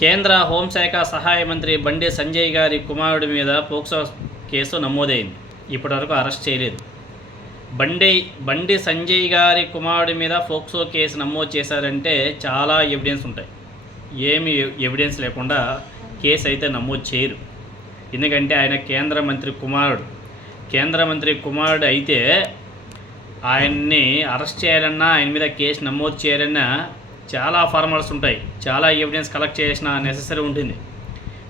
కేంద్ర హోంశాఖ సహాయ మంత్రి బండి సంజయ్ గారి కుమారుడి మీద పోక్సో కేసు నమోదైంది. ఇప్పటివరకు అరెస్ట్ చేయలేదు. బండి సంజయ్ గారి కుమారుడి మీద పోక్సో కేసు నమోదు చేశారంటే చాలా ఎవిడెన్స్ ఉంటాయి. ఏమి ఎవిడెన్స్ లేకుండా కేసు అయితే నమోదు చేయరు. ఎందుకంటే ఆయన కేంద్ర మంత్రి కుమారుడు అయితే ఆయన్ని అరెస్ట్ చేయాలన్నా, ఆయన మీద కేసు నమోదు చేయాలన్నా చాలా ఫార్మాలిటీస్ ఉంటాయి, చాలా ఎవిడెన్స్ కలెక్ట్ చేసిన నెసెసరీ ఉంటుంది.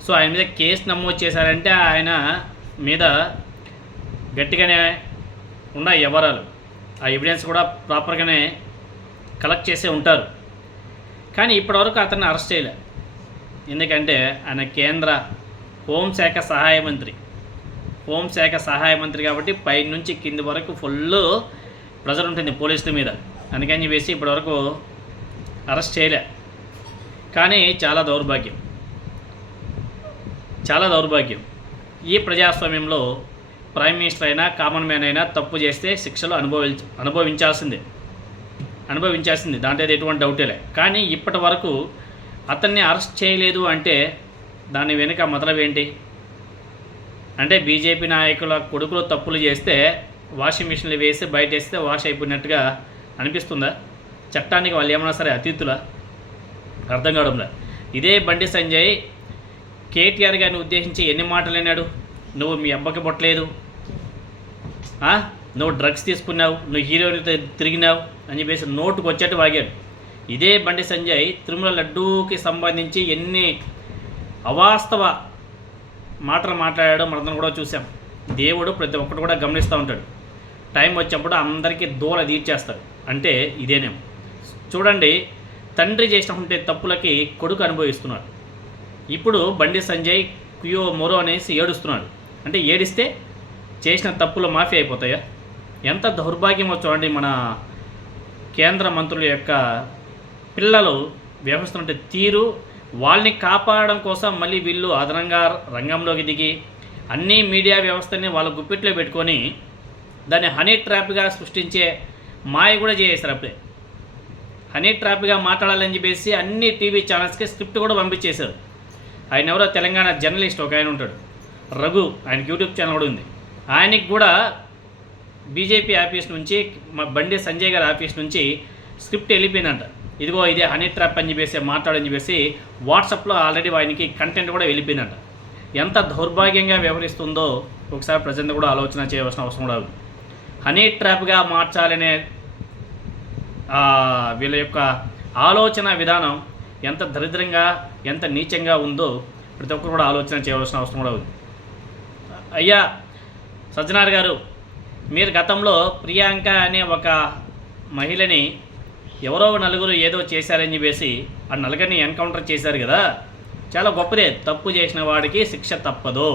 సో ఆయన మీద కేసు నమోదు చేశారంటే ఆయన మీద గట్టిగానే ఉన్నాయి వివరాలు, ఆ ఎవిడెన్స్ కూడా ప్రాపర్గానే కలెక్ట్ చేసే ఉంటారు. కానీ ఇప్పటివరకు అతన్ని అరెస్ట్ చేయలే. ఎందుకంటే ఆయన కేంద్ర హోంశాఖ సహాయ మంత్రి కాబట్టి పై నుంచి కింది వరకు ఫుల్ ప్రెజర్ ఉంటుంది పోలీసుల మీద. అందుకని చెప్పేసి ఇప్పటివరకు అరెస్ట్ చేయలే. కానీ చాలా దౌర్భాగ్యం. ఈ ప్రజాస్వామ్యంలో ప్రైమ్ మినిస్టర్ అయినా, కామన్ మ్యాన్ అయినా తప్పు చేస్తే శిక్షలు అనుభవించాల్సిందే. దాంట్లో ఎటువంటి డౌటే. కానీ ఇప్పటి వరకు అతన్ని అరెస్ట్ చేయలేదు అంటే దాని వెనుక మొదలవి ఏంటి అంటే, బీజేపీ నాయకుల కొడుకులు తప్పులు చేస్తే వాషింగ్ మిషన్లు వేసి బయట వేస్తే వాష్ అయిపోయినట్టుగా అనిపిస్తుందా? చట్టానికి వాళ్ళు ఏమన్నా సరే అతీతులా? అర్థం కావడంలా. ఇదే బండి సంజయ్ కేటీఆర్ గారిని ఉద్దేశించి ఎన్ని మాటలు అన్నాడు? నువ్వు మీ అబ్బకి పొట్టలేదు, నువ్వు డ్రగ్స్ తీసుకున్నావు, నువ్వు హీరోయిన్లతో తిరిగినావు అని చెప్పేసి నోటుకు వచ్చేట్టు వాగాడు. ఇదే బండి సంజయ్ తిరుమల లడ్డూకి సంబంధించి ఎన్ని అవాస్తవ మాటలు మాట్లాడాడో మనందరం కూడా చూసాం. దేవుడు ప్రతి ఒక్కటి కూడా గమనిస్తూ ఉంటాడు. టైం వచ్చినప్పుడు అందరికీ దూల తీర్చేస్తాడు. అంటే ఇదేనేమో. చూడండి, తండ్రి చేసినటువంటి తప్పులకి కొడుకు అనుభవిస్తున్నాడు. ఇప్పుడు బండి సంజయ్ కుయో మొరో అనేసి ఏడుస్తున్నాడు. అంటే ఏడిస్తే చేసిన తప్పులు మాఫీ అయిపోతాయా? ఎంత దౌర్భాగ్యమో చూడండి. మన కేంద్ర మంత్రుల యొక్క పిల్లలు వ్యవహరిస్తున్న తీరు, వాళ్ళని కాపాడడం కోసం మళ్ళీ వీళ్ళు అదనంగా రంగంలోకి దిగి అన్ని మీడియా వ్యవస్థని వాళ్ళ గుప్పిట్లో పెట్టుకొని దాన్ని హనీ ట్రాప్గా సృష్టించే మాయ కూడా చేసేసారు. అప్పుడే హనీ ట్రాప్గా మాట్లాడాలని చెప్పేసి అన్ని టీవీ ఛానల్స్కి స్క్రిప్ట్ కూడా పంపించేశారు. ఆయన ఎవరో తెలంగాణ జర్నలిస్ట్ ఒక ఆయన ఉంటాడు, రఘు, ఆయనకి యూట్యూబ్ ఛానల్ కూడా ఉంది. ఆయనకి కూడా బీజేపీ ఆఫీస్ నుంచి, బండి సంజయ్ గారి ఆఫీస్ నుంచి స్క్రిప్ట్ వెళ్ళిపోయిందంట. ఇదిగో ఇదే హనీ ట్రాప్ అని చెప్పేసి మాట్లాడని చెప్పేసి వాట్సాప్లో ఆల్రెడీ ఆయనకి కంటెంట్ కూడా వెళ్ళిపోయిందంట. ఎంత దౌర్భాగ్యంగా వ్యవహరిస్తుందో ఒకసారి ప్రజెంట్ కూడా ఆలోచన చేయవలసిన అవసరం కూడా ఉంది. హనీ ట్రాప్గా మార్చాలనే వీళ్ళ యొక్క ఆలోచన విధానం ఎంత దరిద్రంగా, ఎంత నీచంగా ఉందో ప్రతి ఒక్కరు కూడా ఆలోచన చేయవలసిన అవసరం కూడా ఉంది. అయ్యా సజ్జనార్ గారు, మీరు గతంలో ప్రియాంక అనే ఒక మహిళని ఎవరో నలుగురు ఏదో చేశారని చెప్పేసి ఆ నలుగురిని ఎన్కౌంటర్ చేశారు కదా, చాలా గొప్పదే. తప్పు చేసిన వాడికి శిక్ష తప్పదు.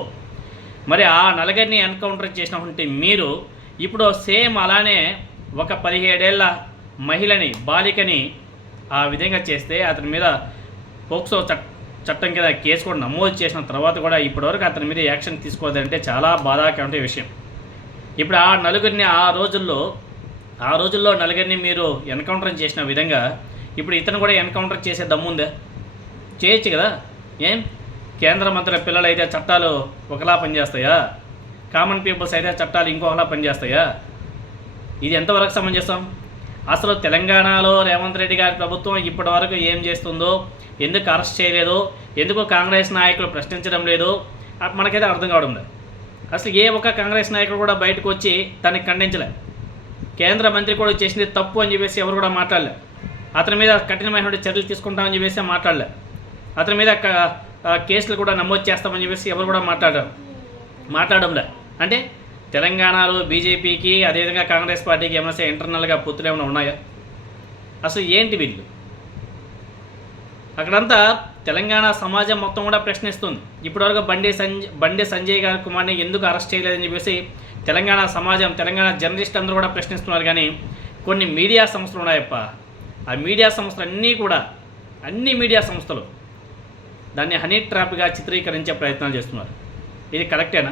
మరి ఆ నలుగురిని ఎన్కౌంటర్ చేసినటువంటి మీరు ఇప్పుడు సేమ్ అలానే ఒక 17 ఏళ్ల మహిళని, బాలికని ఆ విధంగా చేస్తే అతని మీద పోక్సో చట్టం కింద కేసు కూడా నమోదు చేసిన తర్వాత కూడా ఇప్పటివరకు అతని మీద యాక్షన్ తీసుకోవద్దంటే చాలా బాధాకరమైన విషయం. ఇప్పుడు ఆ నలుగురిని ఆ రోజుల్లో నలుగురిని మీరు ఎన్కౌంటర్ చేసిన విధంగా ఇప్పుడు ఇతను కూడా ఎన్కౌంటర్ చేసే దమ్ముందా? చేయొచ్చు కదా. ఏం కేంద్ర మంత్రుల పిల్లలు అయితే చట్టాలు ఒకలా పనిచేస్తాయా? కామన్ పీపుల్స్ అయితే చట్టాలు ఇంకొకలా పనిచేస్తాయా? ఇది ఎంతవరకు సమంజసం? అసలు తెలంగాణలో రేవంత్ రెడ్డి గారి ప్రభుత్వం ఇప్పటి వరకు ఏం చేస్తుందో, ఎందుకు అరెస్ట్ చేయలేదో, ఎందుకు కాంగ్రెస్ నాయకులు ప్రశ్నించడం లేదో మనకైతే అర్థం కావడం లేదు. అసలు ఏ ఒక్క కాంగ్రెస్ నాయకుడు కూడా బయటకు వచ్చి తనకి ఖండించలే. కేంద్ర మంత్రి కూడా చేసింది తప్పు అని చెప్పేసి ఎవరు కూడా మాట్లాడలే. అతని మీద కఠినమైన చర్యలు తీసుకుంటామని చెప్పేసి మాట్లాడలే. అతని మీద కేసులు కూడా నమోదు చేస్తామని చెప్పేసి ఎవరు కూడా మాట్లాడంలే. అంటే తెలంగాణలో బీజేపీకి, అదేవిధంగా కాంగ్రెస్ పార్టీకి ఏమైనా ఇంటర్నల్గా పొత్తులు ఏమైనా ఉన్నాయా? అసలు ఏంటి వీళ్ళు? అక్కడంతా తెలంగాణ సమాజం మొత్తం కూడా ప్రశ్నిస్తుంది. ఇప్పటివరకు బండి సంజయ్ గారి కుమార్ని ఎందుకు అరెస్ట్ చేయలేదని చెప్పేసి తెలంగాణ సమాజం, తెలంగాణ జర్నలిస్ట్ అందరూ కూడా ప్రశ్నిస్తున్నారు. కానీ కొన్ని మీడియా సంస్థలు ఉన్నాయప్ప, ఆ మీడియా సంస్థలు అన్ని మీడియా సంస్థలు దాన్ని హనీ ట్రాప్గా చిత్రీకరించే ప్రయత్నాలు చేస్తున్నారు. ఇది కరెక్టేనా?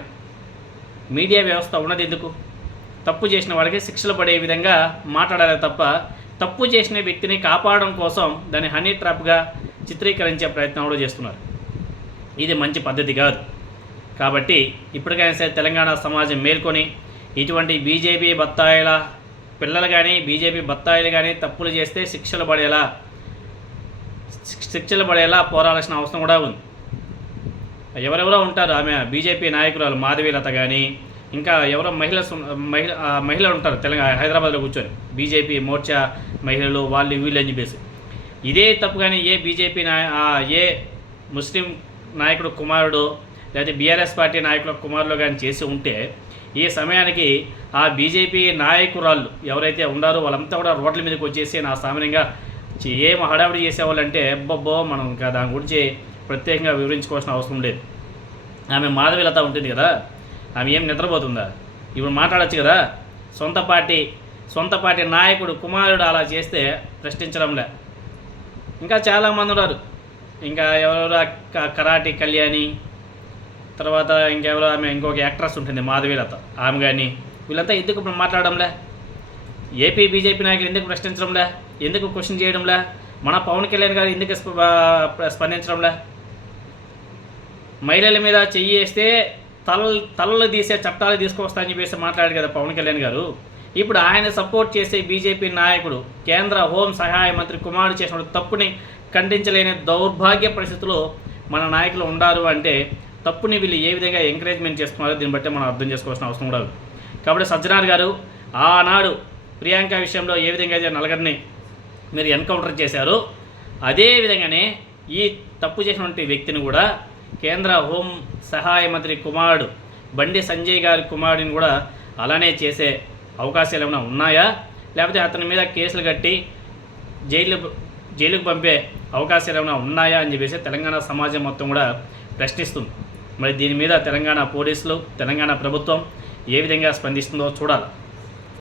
మీడియా వ్యవస్థ ఉన్నది ఎందుకు? తప్పు చేసిన వాడికి శిక్షలు పడే విధంగా మాట్లాడాలి తప్ప తప్పు చేసిన వ్యక్తిని కాపాడడం కోసం దాన్ని హనీ ట్రాప్గా చిత్రీకరించే ప్రయత్నం కూడా చేస్తున్నారు. ఇది మంచి పద్ధతి కాదు. కాబట్టి ఇప్పటికైనా సరే తెలంగాణ సమాజం మేల్కొని ఇటువంటి బీజేపీ బత్తాయిల పిల్లలు కానీ బీజేపీ బత్తాయిలు కానీ తప్పులు చేస్తే శిక్షలు పడేలా పోరాడాల్సిన అవసరం కూడా ఉంది. ఎవరెవరో ఉంటారు, ఆమె బీజేపీ నాయకురాలు మాధవీలత కానీ ఇంకా ఎవరో మహిళలు ఉంటారు తెలంగాణ హైదరాబాద్లో కూర్చొని బీజేపీ మోర్చా మహిళలు వాళ్ళు వీళ్ళు అని చెప్పేసి. ఇదే తప్పు కానీ ఏ ముస్లిం నాయకుడు కుమారుడు లేదా బీఆర్ఎస్ పార్టీ నాయకుల కుమారులు కానీ చేసి ఉంటే ఈ సమయానికి ఆ బీజేపీ నాయకురాళ్ళు ఎవరైతే ఉన్నారో వాళ్ళంతా కూడా రోడ్ల మీదకి వచ్చేసి నా సామాన్యంగా ఏం హడావిడి చేసేవాళ్ళంటే అబ్బబ్బో మనం ఇంకా దాని గురించి ప్రత్యేకంగా వివరించుకోవాల్సిన అవసరం లేదు. ఆమె మాధవీలత ఉంటుంది కదా, ఆమె ఏం నిద్రపోతుందా? ఇప్పుడు మాట్లాడచ్చు కదా. సొంత పార్టీ నాయకుడు కుమారుడు అలా చేస్తే ప్రశ్నించడంలే. ఇంకా చాలామంది ఉన్నారు. ఇంకా ఎవరెవరు కరాటి కళ్యాణి, తర్వాత ఇంకెవరో ఆమె ఇంకొక యాక్ట్రెస్ ఉంటుంది మాధవీలత, ఆమె కానీ వీళ్ళంతా ఎందుకు మాట్లాడడంలే? ఏపీ బీజేపీ నాయకులు ఎందుకు ప్రశ్నించడంలే? ఎందుకు క్వశ్చన్ చేయడంలే? మన పవన్ కళ్యాణ్ గారు ఎందుకు స్పందించడంలే? మహిళల మీద చెయ్యి వేస్తే తలలు తీసే చట్టాలు తీసుకొస్తాయని చెప్పేసి మాట్లాడారు కదా పవన్ కళ్యాణ్ గారు. ఇప్పుడు ఆయన సపోర్ట్ చేసే బీజేపీ నాయకుడు కేంద్ర హోం సహాయ మంత్రి కుమారుడు చేసిన తప్పుని ఖండించలేని దౌర్భాగ్య పరిస్థితుల్లో మన నాయకులు ఉండారు అంటే తప్పుని వీళ్ళు ఏ విధంగా ఎంకరేజ్మెంట్ చేస్తున్నారో దీన్ని బట్టి మనం అర్థం చేసుకోవాల్సిన అవసరం కూడా ఉంది. కాబట్టి సజ్జనార్ గారు ఆనాడు ప్రియాంక విషయంలో ఏ విధంగా అయితే నలుగురిని మీరు ఎన్కౌంటర్ చేశారో అదే విధంగానే ఈ తప్పు చేసినటువంటి వ్యక్తిని కూడా కేంద్ర హోం సహాయ మంత్రి కుమారుడు బండి సంజయ్ గారి కుమారుడిని కూడా అలానే చేసే అవకాశాలు ఏమైనా ఉన్నాయా? లేకపోతే అతని మీద కేసులు కట్టి జైలుకు పంపే అవకాశాలు ఏమైనా ఉన్నాయా అని చెప్పేసి తెలంగాణ సమాజం మొత్తం కూడా ప్రశ్నిస్తుంది. మరి దీని మీద తెలంగాణ పోలీసులు, తెలంగాణ ప్రభుత్వం ఏ విధంగా స్పందిస్తుందో చూడాలి.